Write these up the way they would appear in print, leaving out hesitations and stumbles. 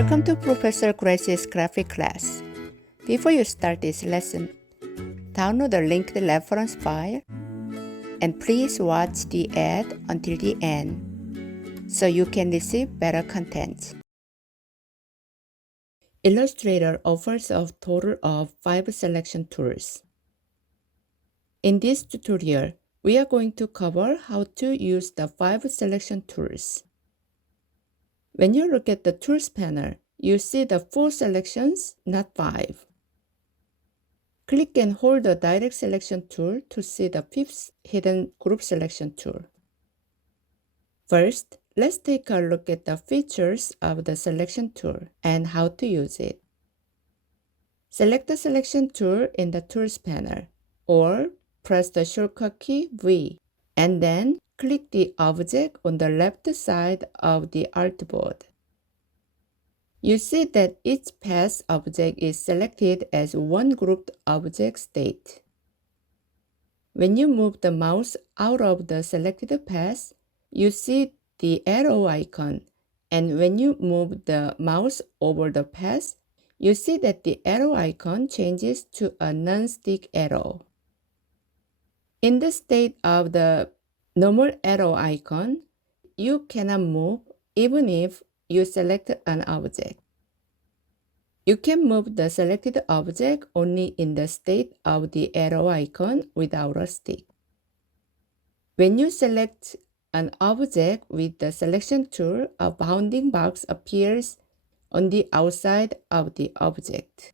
Welcome to Professor Grace's graphic class. Before you start this lesson, download the linked reference file and please watch the ad until the end so you can receive better content. Illustrator offers a total of 5 selection tools. In this tutorial, we are going to cover how to use the 5 selection tools. When you look at the Tools panel, you see the 4 selections, not 5. Click and hold the Direct Selection tool to see the 5th hidden Group Selection tool. First, let's take a look at the features of the Selection tool and how to use it. Select the Selection tool in the Tools panel, or press the shortcut key V, and then click the object on the left side of the artboard. You see that each path object is selected as one grouped object state. When you move the mouse out of the selected path, you see the arrow icon, and when you move the mouse over the path, you see that the arrow icon changes to a non-stick arrow. In the state of the normal arrow icon, you cannot move even if you select an object. You can move the selected object only in the state of the arrow icon without a stick. When you select an object with the selection tool, a bounding box appears on the outside of the object.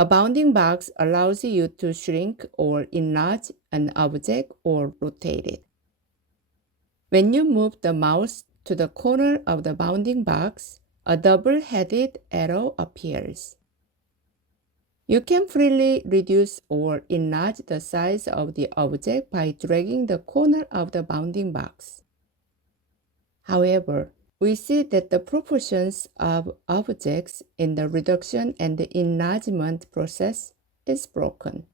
A bounding box allows you to shrink or enlarge an object or rotate it. When you move the mouse to the corner of the bounding box, a double-headed arrow appears. You can freely reduce or enlarge the size of the object by dragging the corner of the bounding box. However, we see that the proportions of objects in the reduction and the enlargement process is broken.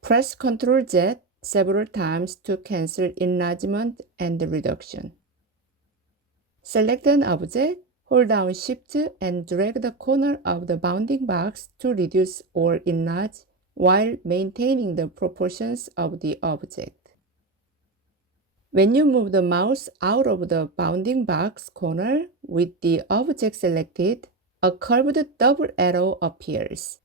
Press Ctrl-Z several times to cancel enlargement and reduction. Select an object, hold down Shift and drag the corner of the bounding box to reduce or enlarge while maintaining the proportions of the object. When you move the mouse out of the bounding box corner with the object selected, a curved double arrow appears.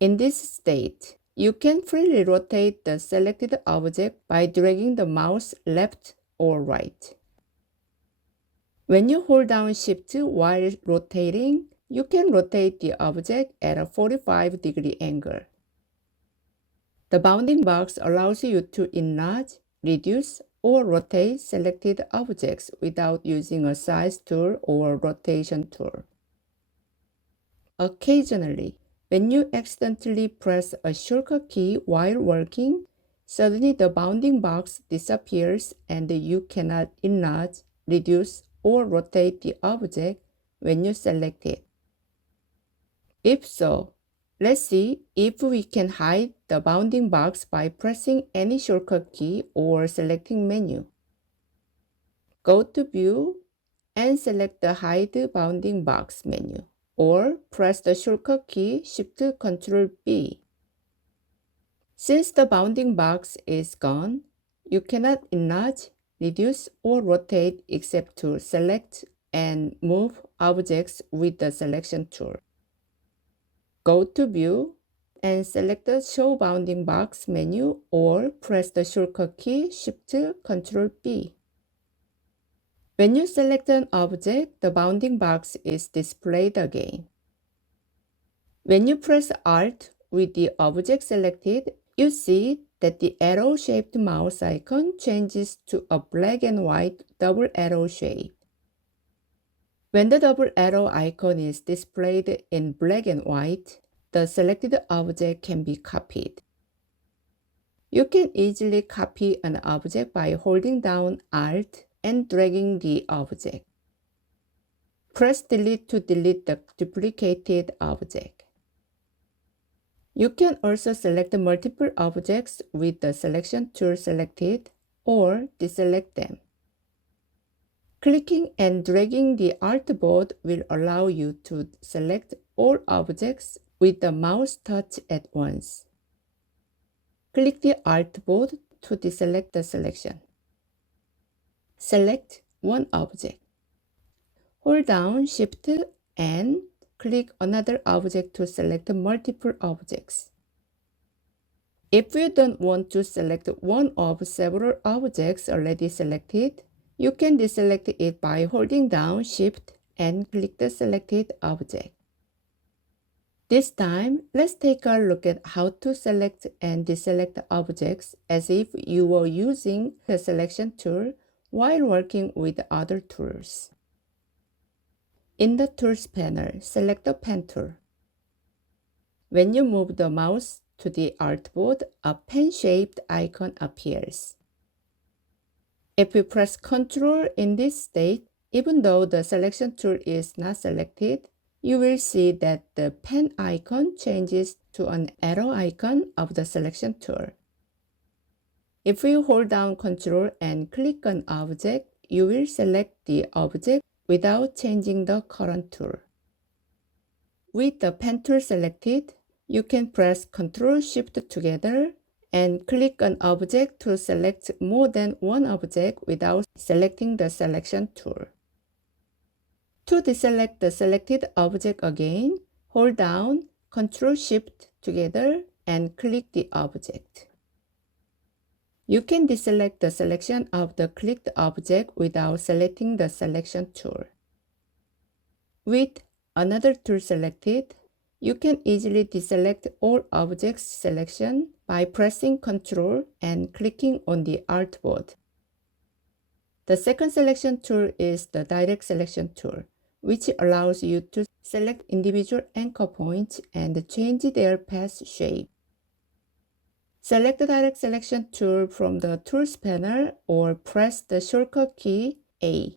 In this state, you can freely rotate the selected object by dragging the mouse left or right. When you hold down Shift while rotating, you can rotate the object at a 45-degree angle. The bounding box allows you to enlarge, reduce, or rotate selected objects without using a size tool or rotation tool. Occasionally, when you accidentally press a shortcut key while working, suddenly the bounding box disappears and you cannot enlarge, reduce, or rotate the object when you select it. If so, let's see if we can hide the bounding box by pressing any shortcut key or selecting menu. Go to View and select the Hide Bounding Box menu, or press the shortcut key Shift-Ctrl-B. Since the bounding box is gone, you cannot enlarge, reduce, or rotate except to select and move objects with the selection tool. Go to View and select the Show Bounding Box menu or press the shortcut key Shift-Ctrl-B. When you select an object, the bounding box is displayed again. When you press Alt with the object selected, you see that the arrow-shaped mouse icon changes to a black and white double arrow shape. When the double arrow icon is displayed in black and white, the selected object can be copied. You can easily copy an object by holding down Alt and dragging the object. Press Delete to delete the duplicated object. You can also select multiple objects with the selection tool selected or deselect them. Clicking and dragging the artboard will allow you to select all objects with the mouse touch at once. Click the artboard to deselect the selection. Select one object. Hold down Shift and click another object to select multiple objects. If you don't want to select one of several objects already selected, you can deselect it by holding down Shift and click the selected object. This time, let's take a look at how to select and deselect objects as if you were using the selection tool while working with other tools. In the Tools panel, select the Pen tool. When you move the mouse to the artboard, a pen-shaped icon appears. If you press Ctrl in this state, even though the selection tool is not selected, you will see that the pen icon changes to an arrow icon of the selection tool. If you hold down Ctrl and click an object, you will select the object without changing the current tool. With the pen tool selected, you can press Ctrl-Shift together and click an object to select more than one object without selecting the selection tool. To deselect the selected object again, hold down Ctrl-Shift together and click the object. You can deselect the selection of the clicked object without selecting the selection tool. With another tool selected, you can easily deselect all objects selection by pressing Ctrl and clicking on the artboard. The second selection tool is the Direct Selection tool, which allows you to select individual anchor points and change their path shape. Select the Direct Selection tool from the Tools panel or press the shortcut key A.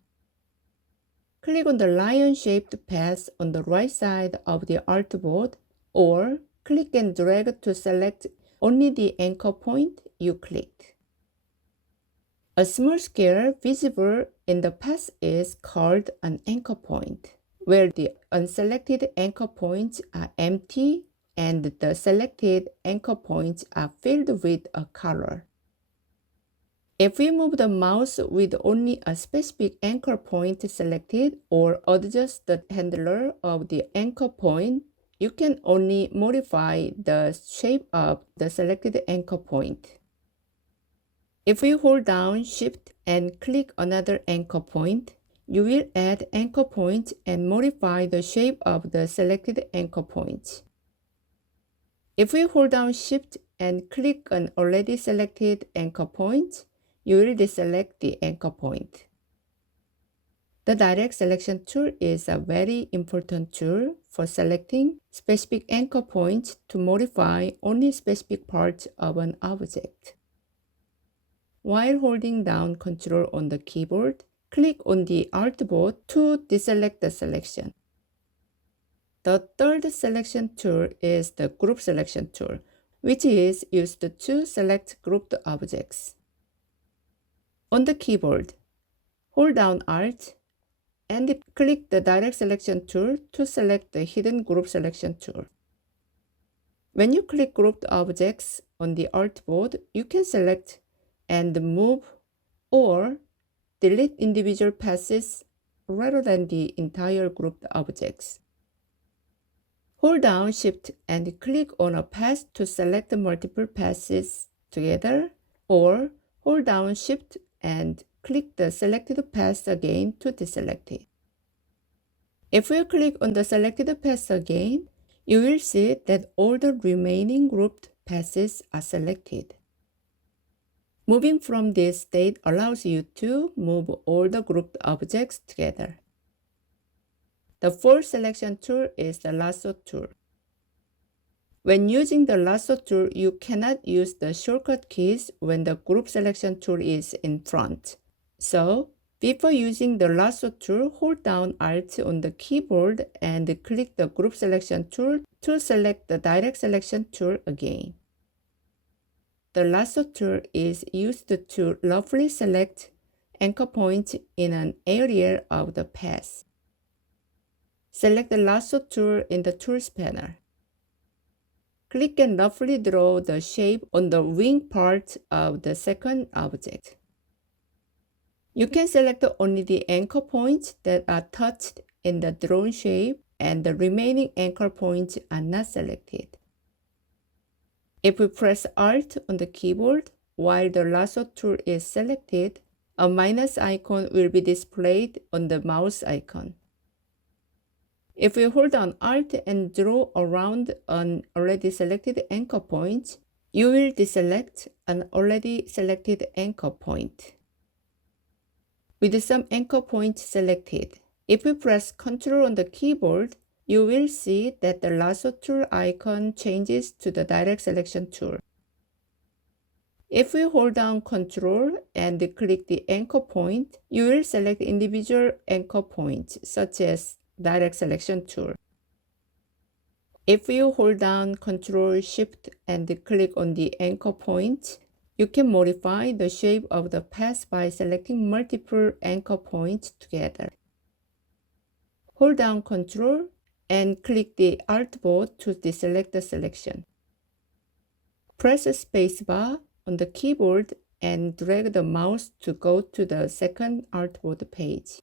Click on the lion-shaped path on the right side of the artboard, or click and drag to select only the anchor point you clicked. A small square visible in the path is called an anchor point, where the unselected anchor points are empty and the selected anchor points are filled with a color. If we move the mouse with only a specific anchor point selected or adjust the handler of the anchor point, you can only modify the shape of the selected anchor point. If we hold down Shift and click another anchor point, you will add anchor points and modify the shape of the selected anchor points. If we hold down Shift and click an already selected anchor point, you will deselect the anchor point. The Direct Selection tool is a very important tool for selecting specific anchor points to modify only specific parts of an object. While holding down Ctrl on the keyboard, click on the artboard to deselect the selection. The third selection tool is the Group Selection tool, which is used to select grouped objects. On the keyboard, hold down Alt and click the Direct Selection tool to select the Hidden Group Selection tool. When you click grouped objects on the artboard, you can select and move or delete individual passes rather than the entire grouped objects. Hold down Shift and click on a path to select multiple passes together, or hold down Shift and click the selected path again to deselect it. If you click on the selected path again, you will see that all the remaining grouped passes are selected. Moving from this state allows you to move all the grouped objects together. The fourth selection tool is the Lasso Tool. When using the Lasso Tool, you cannot use the shortcut keys when the Group Selection tool is in front. So, before using the Lasso Tool, hold down Alt on the keyboard and click the Group Selection tool to select the Direct Selection tool again. The Lasso tool is used to roughly select anchor point in an area of the path. Select the Lasso tool in the Tools panel. Click and roughly draw the shape on the wing part of the second object. You can select only the anchor points that are touched in the drawn shape, and the remaining anchor points are not selected. If we press Alt on the keyboard while the Lasso tool is selected, a minus icon will be displayed on the mouse icon. If we hold down Alt and draw around an already selected anchor point, you will deselect an already selected anchor point. With some anchor point selected, if we press Ctrl on the keyboard, you will see that the Lasso tool icon changes to the Direct Selection tool. If we hold down Ctrl and click the anchor point, you will select individual anchor points, such as Direct Selection tool. If you hold down Ctrl Shift and click on the anchor point, you can modify the shape of the path by selecting multiple anchor points together. Hold down Ctrl and click the Alt bar to deselect the selection. Press Spacebar on the keyboard and drag the mouse to go to the second artboard page.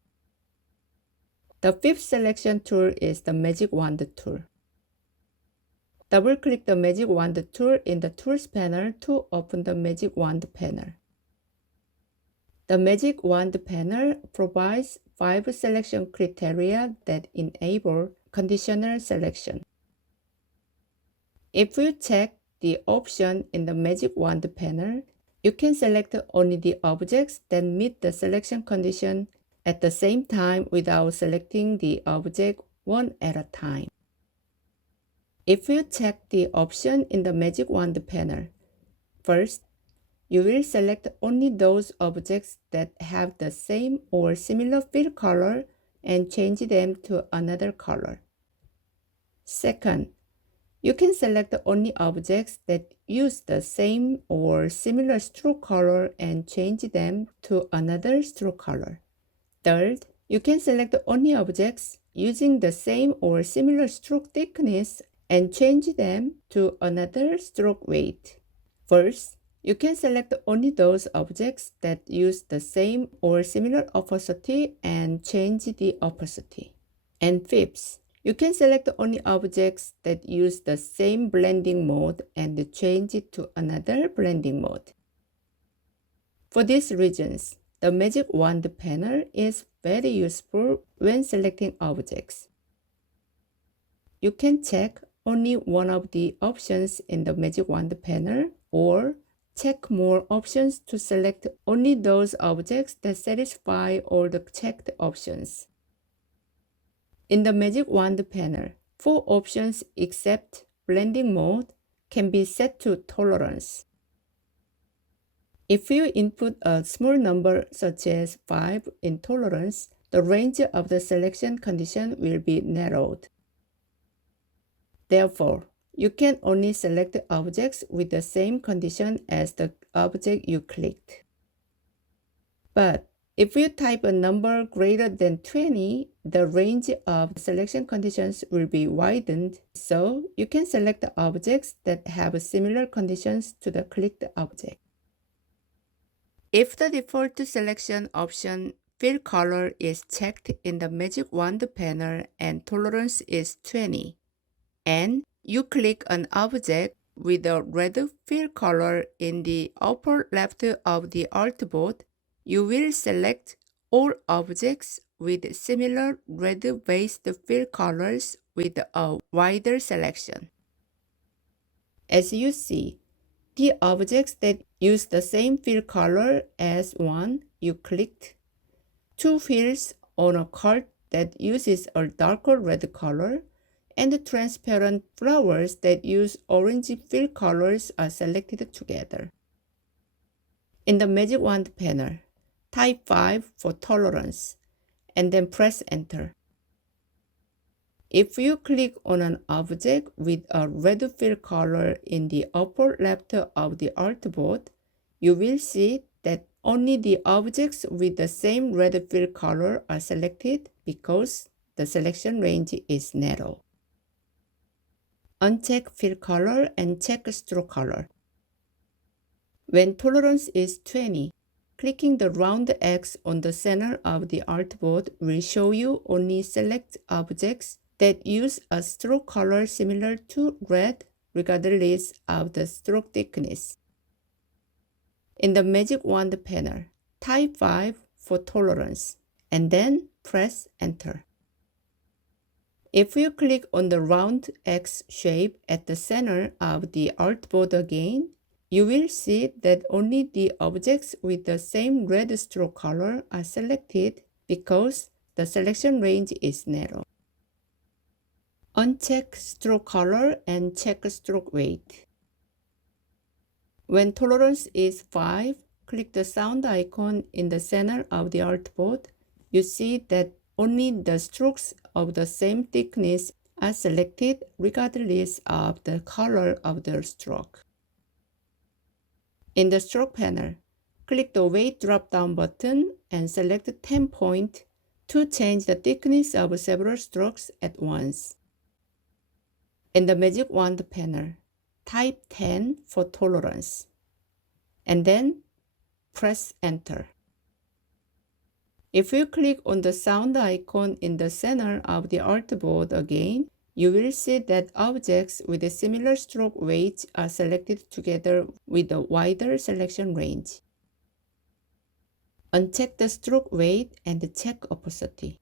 The fifth selection tool is the Magic Wand tool. Double-click the Magic Wand tool in the Tools panel to open the Magic Wand panel. The Magic Wand panel provides 5 selection criteria that enable conditional selection. If you check the option in the Magic Wand panel, you can select only the objects that meet the selection condition at the same time without selecting the object one at a time. If you check the option in the Magic Wand panel, first, you will select only those objects that have the same or similar fill color and change them to another color. Second, you can select only objects that use the same or similar stroke color and change them to another stroke color. Third, you can select only objects using the same or similar stroke thickness and change them to another stroke weight. First, you can select only those objects that use the same or similar opacity and change the opacity. And fifth, you can select only objects that use the same blending mode and change it to another blending mode. For these reasons, the Magic Wand panel is very useful when selecting objects. You can check only one of the options in the Magic Wand panel, or check more options to select only those objects that satisfy all the checked options. In the Magic Wand panel, 4 options except blending mode can be set to tolerance. If you input a small number such as 5 in tolerance, the range of the selection condition will be narrowed. Therefore, you can only select objects with the same condition as the object you clicked. But if you type a number greater than 20, the range of selection conditions will be widened, so you can select objects that have similar conditions to the clicked object. If the default selection option Fill Color is checked in the Magic Wand panel and tolerance is 20, and you click an object with a red fill color in the upper left of the artboard, you will select all objects with similar red-based fill colors with a wider selection. As you see, the objects that use the same fill color as one you clicked, 2 fills on a card that uses a darker red color, and transparent flowers that use orange fill colors are selected together. In the Magic Wand panel, type 5 for tolerance, and then press Enter. If you click on an object with a red fill color in the upper left of the artboard, you will see that only the objects with the same red fill color are selected because the selection range is narrow. Uncheck fill color and check stroke color. When tolerance is 20, clicking the round X on the center of the artboard will show you only select objects that use a stroke color similar to red regardless of the stroke thickness. In the Magic Wand panel, type 5 for tolerance and then press Enter. If you click on the round X shape at the center of the artboard again, you will see that only the objects with the same red stroke color are selected because the selection range is narrow. Uncheck stroke color and check stroke weight. When tolerance is 5, click the sound icon in the center of the artboard. You see that only the strokes of the same thickness are selected regardless of the color of the stroke. In the stroke panel, click the weight drop-down button and select 10 point to change the thickness of several strokes at once. In the Magic Wand panel, type 10 for tolerance, and then press Enter. If you click on the sound icon in the center of the artboard again, you will see that objects with a similar stroke weights are selected together with a wider selection range. Uncheck the stroke weight and check opacity.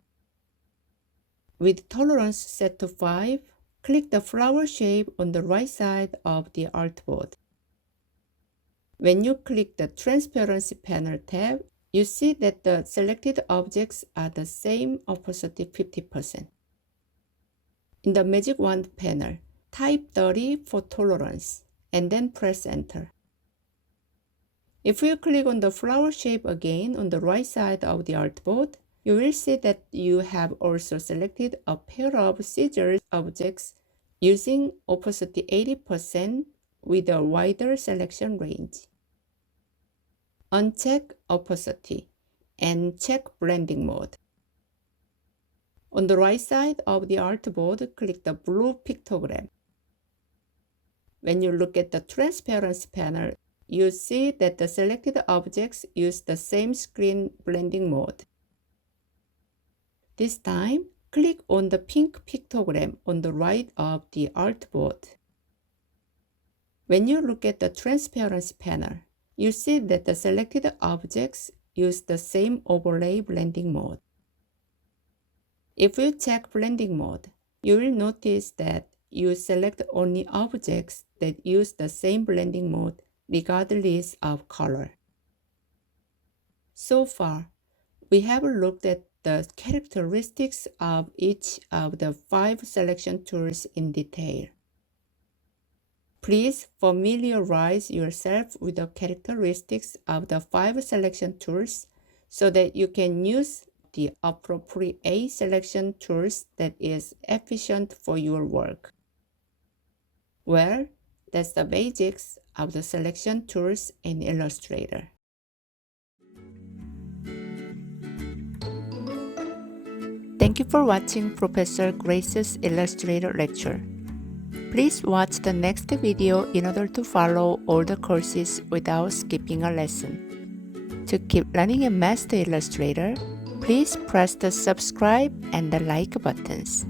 With tolerance set to 5, click the flower shape on the right side of the artboard. When you click the Transparency Panel tab, you see that the selected objects are the same opacity 50%. In the Magic Wand panel, type 30 for tolerance, and then press Enter. If you click on the flower shape again on the right side of the artboard, you will see that you have also selected a pair of scissors objects using opacity 80% with a wider selection range. Uncheck opacity and check blending mode. On the right side of the artboard, click the blue pictogram. When you look at the transparency panel, you see that the selected objects use the same screen blending mode. This time, click on the pink pictogram on the right of the artboard. When you look at the transparency panel, you see that the selected objects use the same overlay blending mode. If you check blending mode, you will notice that you select only objects that use the same blending mode regardless of color. So far, we have looked at the characteristics of each of the 5 selection tools in detail. Please familiarize yourself with the characteristics of the 5 selection tools so that you can use the appropriate selection tools that is efficient for your work. Well, that's the basics of the selection tools in Illustrator. Thank you for watching Professor Grace's Illustrator lecture. Please watch the next video in order to follow all the courses without skipping a lesson. To keep learning and master Illustrator, please press the subscribe and the like buttons.